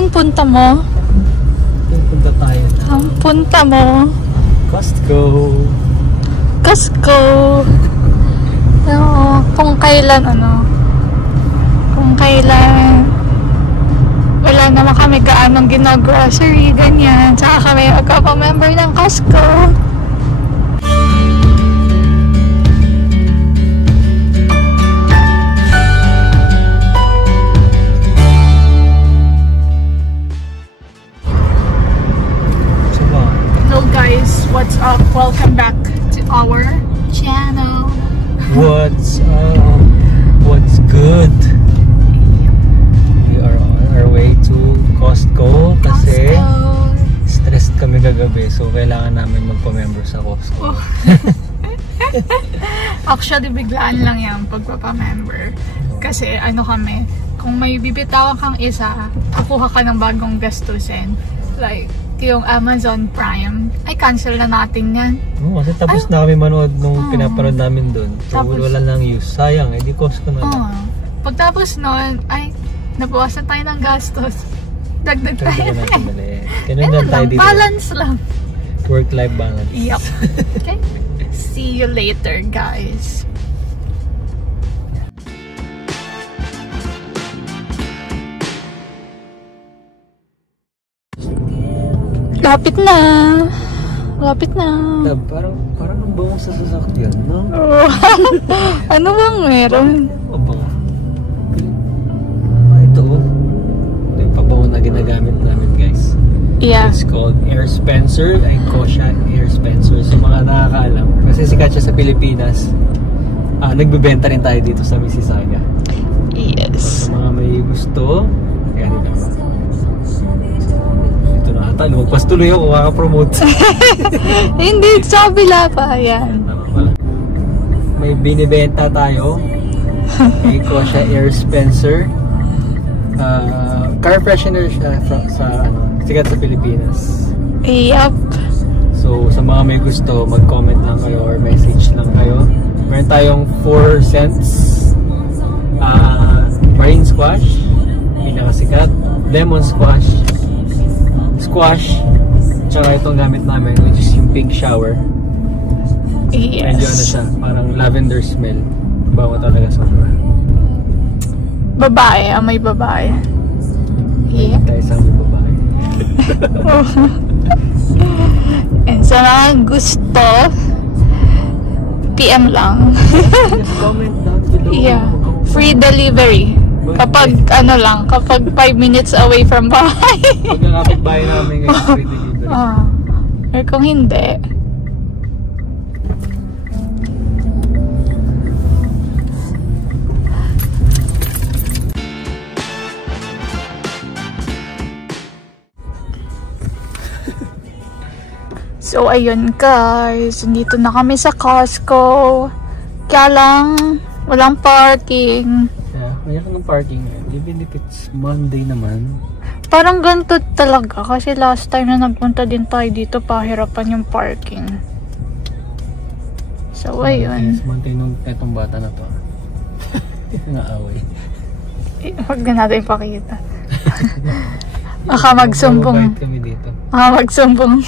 Saan punta mo? Punta tayo. Ang punta mo? Costco. Costco. Kung kailan kung kailan wala naman kami gaanong gino-grocery, ganyan. Tsaka kami magpapamember ng Costco. Hello guys, what's up? Welcome back to our channel. What's up? What's good? We are on our way to Costco kasi stressed kami kagabi, so kailangan namin magpa-member sa Costco. Actually, biglaan lang yan pagpapamember. Kasi kami, kung may bibitawan kang isa, kukuha ka ng bagong gastusin. Like, yung Amazon Prime, ay cancel na natin yan. Kasi tapos na kami manood nung pinapanood namin doon. So wala lang use. Sayang, di Costco na lang. Pagtapos nun, ay, nabawasan tayo ng gastos. Dagdag tayo. Ganun lang tayo dito. Balance lang. Work-life balance. Yup. Okay? See you later, guys. Lapit na. Lapit na. Parang ang bango sa sasakyan, no? Ano bang meron? Mabango. Ito. Ito yung pabango na ginagamit namin, guys. Yeah. It's called Air Spencer. Ay, Kosha Air Spencer. So, mga nakakaalam. Kasi sikat siya sa Pilipinas. Nagbebenta rin tayo dito sa Mississauga. Yes. So, mga may gusto, kaya rin ako. Magpastuloy ako, makapromote. Hindi, sa kabila pa. Yan. May binibenta tayo. Kosha Air Spencer. Car freshener siya sa sikat sa Pilipinas. Yup. So, sa mga may gusto, mag-comment lang kayo or message lang kayo. Meron tayong 4 scents. Marine squash, pinakasikat. Lemon squash, tsaka itong gamit namin, which is yung pink shower. Yes. Medyo siya, parang lavender smell. Bango talaga sobra. Babae, may babae. Yeah. Tayo sa may babae. And sa mga gusto, PM lang. Just comment down below. Yeah. Free delivery. Kapag kapag 5 minutes away from bahay. Pag nakapit-bahay namin ngayon, free delivery. Or kung hindi. So, ayun guys. Dito na kami sa Costco. Kaya lang, walang parking. Kaya ka ng parking ngayon. Even if it's Monday naman. Parang ganito talaga. Kasi last time na nagpunta din tayo dito, pahirapan yung parking. So, ayun. Monday nung etong bata na to. Naaway. Huwag na natin ipakita. Baka magsumbong. Kami dito. Magsumbong.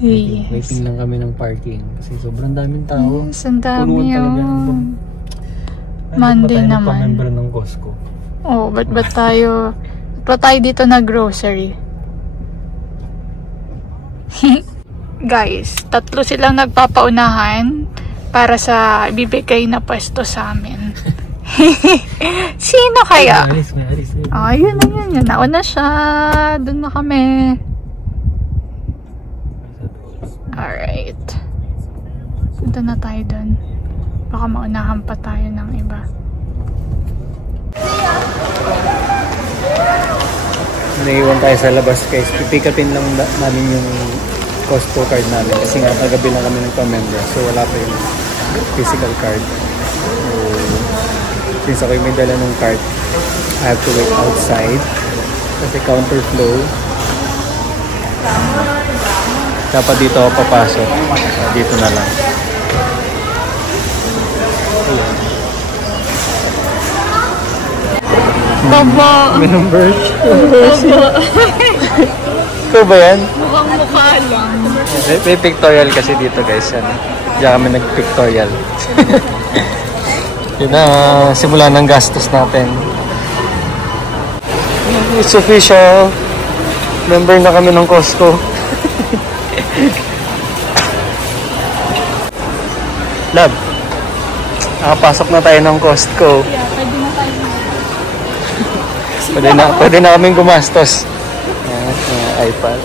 Yes. Waiting lang kami ng parking. Kasi sobrang daming tao. Yes, ang dami yun. Monday naman. Member ng Costco. Ba't tayo dito na grocery? Guys, 3 silang nagpapaunahan para sa ibibigay na pwesto sa amin. Sino kaya? Yun. Nauna siya. Doon na kami. Alright. Punta na tayo doon. Baka maunahan pa tayo ng iba. Naiwan tayo sa labas guys. Pipick upin lang namin yung Costco card namin. Kasi nga kagabi lang kami nagpa-member. So wala pa yung physical card. So since ako may dala ng card, I have to wait outside. Kasi counter flow. Dapat dito ako papasok. Dito na lang. Taba. Member. Taba. Ikaw ba yan? Mukhang mukha lang. May pictorial kasi dito guys. Yan. Diyan kami nag-pictorial. Yun na, simula ng gastos natin. It's official. Member na kami ng Costco. Love, nakapasok na tayo ng Costco. Yeah, pwede na tayo. Pwede na kaming gumastos. iPad.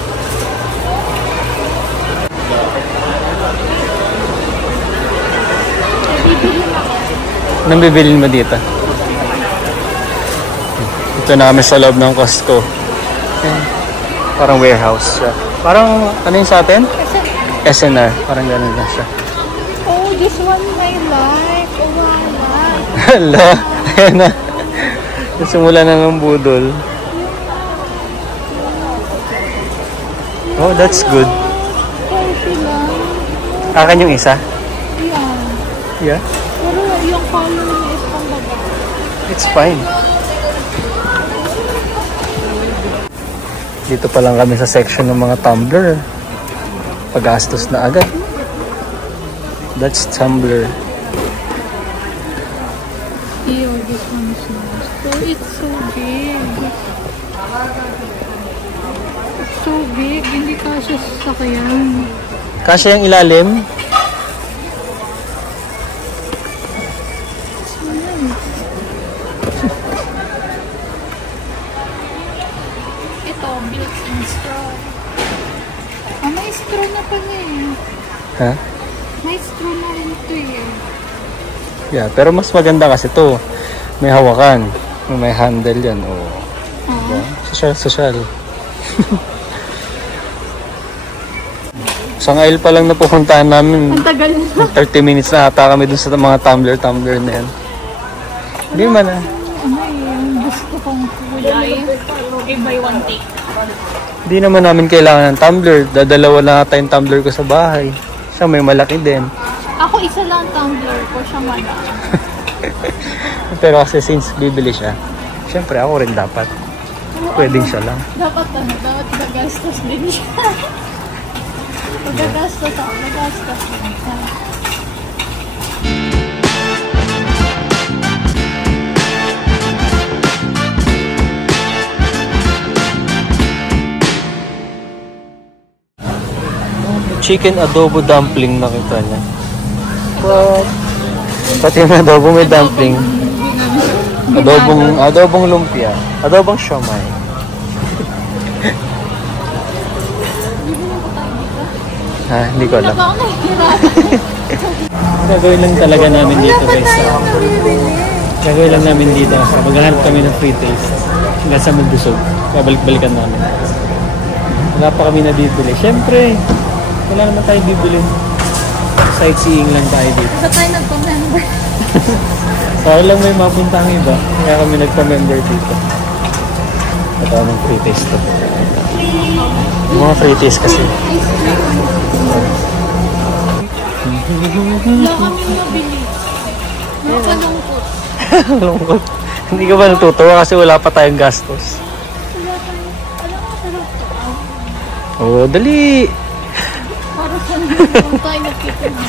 Anong bibilin mo dito? Ito na kami sa loob ng Costco. Parang warehouse siya. Parang, ano yun sa atin? SNR. Parang ganun na siya. Oh, this one my life. Oh, wala. Hala. Ayan na. Simula na ng budol. Oh, that's good. Akin yung isa? Yeah. Yeah? Pero yung color niya is pambaga. It's fine. Dito pa lang kami sa section ng mga tumbler. Pag-gastos na agad. That's tumbler. Ew, this one is nice. Oh, it's so big. It's so big. Hindi kasya sa sasakyan. Kasya yung ilalim. Ito, built-in straw. Ah, may straw na pa niya eh. Ha? May straw na rin ito eh. Yeah, pero mas maganda kasi to. May hawakan. May handle yan. Oh. Diba? Social. Isang aisle pa lang na pupuntahan namin. Ang tagal na. 30 minutes na ata kami dun sa mga tumbler na yan. Hindi man ah. Ano yun? Gusto kong kulay. Buy one take. Hindi naman namin kailangan ng tumbler. Dadalawa na ata yung tumbler ko sa bahay. Siya may malaki din. Ako isa lang tumbler ko. Siya malaki. Pero kasi since bibili siya, syempre ako rin dapat. Pwedeng siya lang. Dapat gagastos din siya. Pag gagastos ako, gagastos din siya. Chicken adobo dumpling nakita niya. What? Pati yung adobo may dumpling. Adobong lumpia. Adobong siomay. Ha, hindi ko alam. Gagawin lang talaga namin dito guys. Gagawin lang namin dito. Maghahanap kami ng free taste. Hanggang sa magbusog. Babalik-balikan namin. Wala pa kami nabibili. Siyempre, wala naman tayo bibili. Sightseeing lang tayo dito. Sa tayo nagpa-member. Para lang may mapunta ang iba. Kaya kami nagpa-member dito. Ito ng free taste to. Yung mga free taste kasi. Wala kami nabili. Nakalungkot. Lungkot. Hindi ka ba natutuwa kasi wala pa tayong gastos? Wala tayo. Alam mo, sarap to. Oo, dali! Para sa nang tayo nagkita na.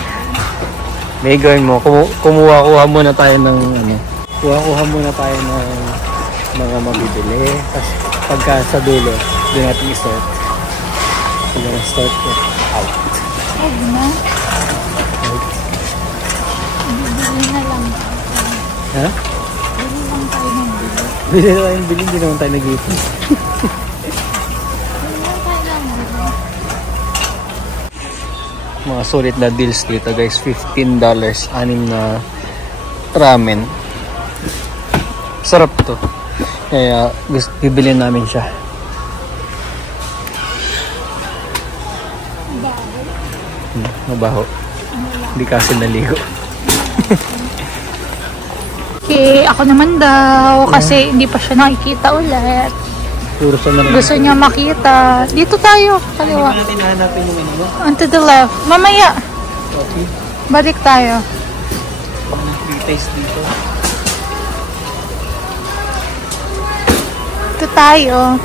May gawin mo, kumuha-kuha muna tayo ng ano. Kuha-kuha muna tayo ng mga mabibili. Tapos pagka sa dulo, doon natin i-start. Doon natin start ko. Out. Huwag na. Bibili na lang. Ha? Bili lang tayo ng bili. Bili na tayong bili, hindi naman tayo nag-ipon. Bili lang tayo ng bili. Mga sulit na deals dito guys. $15. 6 na ramen. Sarap to. Kaya bibili namin siya. Mabaho. Hindi kasi naligo. Okay, ako naman daw. Kasi hindi pa siya nakikita ulit. Puro sa naman. Gusto niya makita. Dito tayo. Kaliwa. Hindi natin hanapin yung ano. On to the left. Mamaya. Coffee. Balik tayo. Free taste dito. Dito tayo.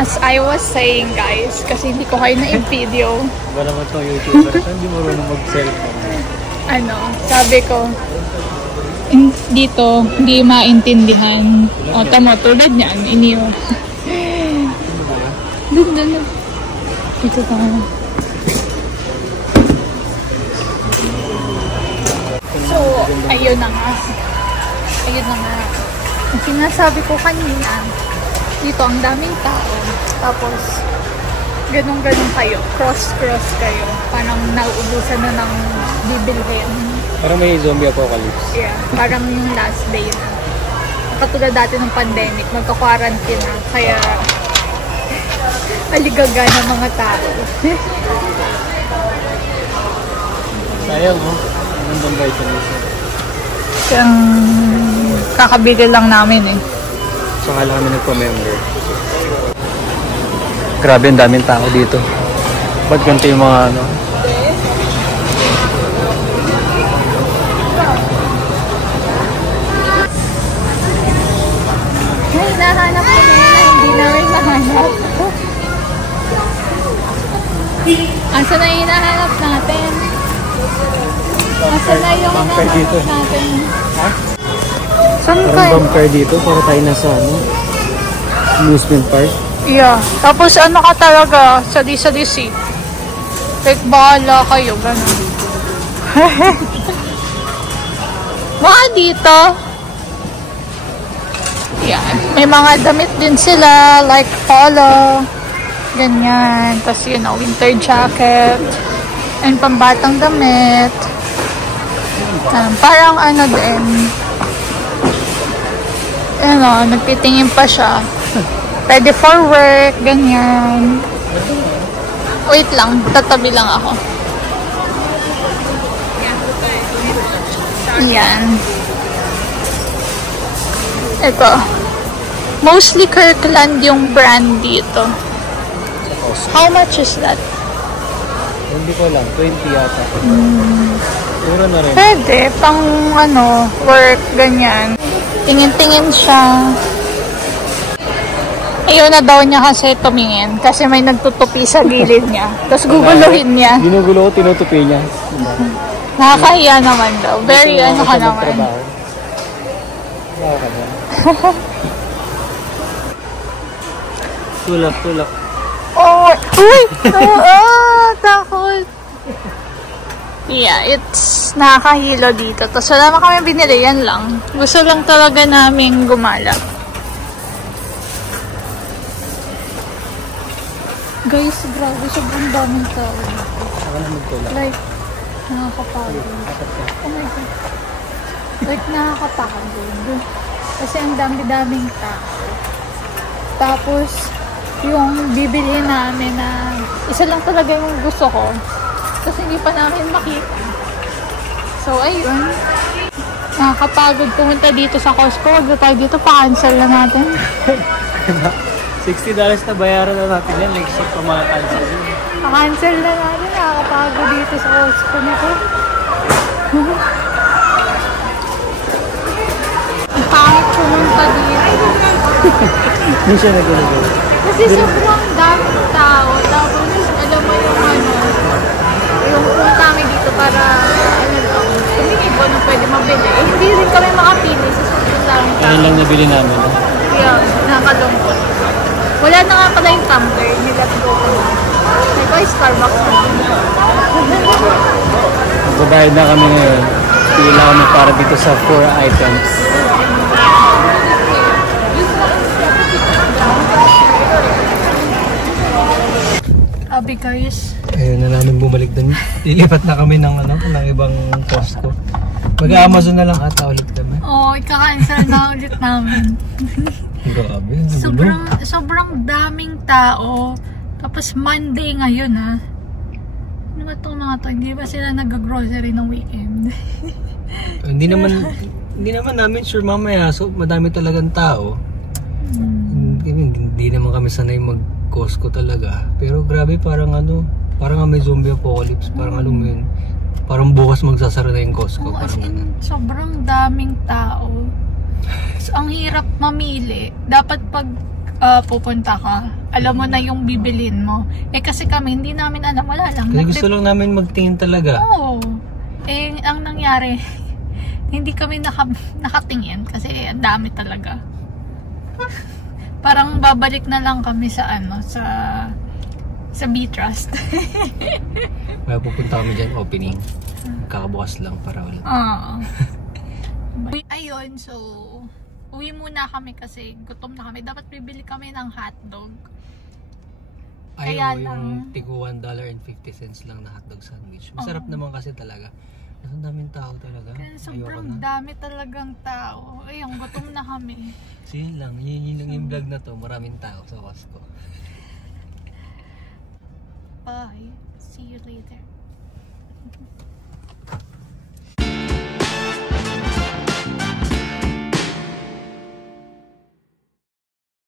As I was saying, guys, kasi hindi ko kayo na-video. Iba naman itong YouTuber. Hindi mo rin mag-cellphone. Sabi ko, dito, hindi maintindihan. O, tama, tulad niyan, iniyo. Doon. Dito tayo. So, ayun na nga. Ang sinasabi ko kanina, dito ang daming tao. Tapos, ganun-ganun kayo. Cross-cross kayo. Parang nauubusan na ng bibilhin. Parang may zombie apocalypse. Yeah, parang yung last day na. Katulad dati ng pandemic, magka-quarantine na. Kaya, aligaga ng mga tao. Sayang, oh. Ang gandang vitamins. Yung kakabili lang namin eh. So, kala kami nagpa-member. Grabe, ang daming tao dito. Ba't ganito yung mga ano? May hinahanap ko na hindi namin nahanap. Asa na yung hinahanap natin? Asa na yung hinahanap natin? Ha? Saan Parang kayo? bumper dito para tayo nasa ano? Amusement park. Yeah. Tapos ano ka talaga? Sadi-sadisi. Like, bahala kayo. Ganun. Mga dito. Yan. May mga damit din sila. Like polo. Ganyan. Tapos, winter jacket. And pambatang damit. Parang ano din. Nagtitingin pa siya. Ready for work, ganyan. Wait lang, tatabi lang ako. Yan. Ito. Mostly Kirkland yung brand dito. How much is that? Hindi ko lang, 20 yata. Puro na rin. Pwede, pang work, ganyan. Tingin-tingin siya. Ayaw na daw niya kasi tumingin. Kasi may nagtutupi sa gilid niya. Tapos guguluhin niya. Ginugulo ko, tinutupi niya. Nakakahiya naman daw. Very ka naman. Wala ka dyan. Tulak. Oh! Uy! Takot. Yeah, it's nakakahilo dito. Tapos wala naman kami binili. Yan lang. Gusto lang talaga namin gumala. Guys, grabe. Sobrang daming tao. Like, nakakapagod. Oh my God. Like, nakakapagod. Kasi ang dami-daming tao. Tapos, yung bibilihin namin na isa lang talaga yung gusto ko. Kasi hindi pa namin makita. So, ayun. Nakakapagod pumunta dito sa Costco. Wag na tayo dito. Pa-cancel na natin. $60 na bayaran na natin yan. Like, shit pa mga cancel yun. Pa-cancel na natin. Nakakapagod dito sa Costco nito. Ang pangit pumunta dito. Hindi siya nag-ulo. Kasi sobrang daming tao. Tapos, alam mo yung pumunta kami dito para, tumingin ko nung pwede mabili. Hindi rin kami makapili sa sobrang daming tao. Yan lang nabili namin. Yeah, nakakalungkot. Wala na nga pala yung tumbler. Nilat ko ko na. May Starbucks na. Babayad na kami ngayon. Pila kami para dito sa 4 items. Abi guys. Ayun na namin bumalik doon. Ilipat na kami ng ibang Costco. Mag-Amazon na lang ata ulit kami. Oo, ika-cancel na ulit namin. Grabe. Sobrang daming tao. Tapos Monday ngayon ha. Ano ba itong mga to? Hindi ba sila nag-grocery ng weekend? Hindi naman namin sure mamaya. So madami talagang tao. Hindi naman kami sanay mag-Costco talaga. Pero grabe parang may zombie apocalypse. Parang mo yun. Parang bukas magsasara na yung Costco. Sobrang daming tao. So, ang hirap mamili. Dapat pag pupunta ka, alam mo na yung bibilin mo. Eh kasi kami, hindi namin alam. Wala lang. Kasi gusto lang namin magtingin talaga. Oo. Eh, ang nangyari, hindi kami nakatingin kasi ang dami talaga. Parang babalik na lang kami sa sa B-Trust. Kaya pupunta kami dyan opening. Kakabukas lang para wala. Oo. Ayun, so uwi muna kami kasi gutom na kami. Dapat bibili kami ng hotdog. Kaya Ayaw, lang, yung tigo $1.50 lang na hotdog sandwich. Masarap naman kasi talaga. Mas ang daming tao talaga. kaya Ayoko sobrang na. dami talagang tao. Ayun, gutom na kami. So yun lang, yun lang yung vlog na to. Maraming tao sa Costco. Bye. See you later.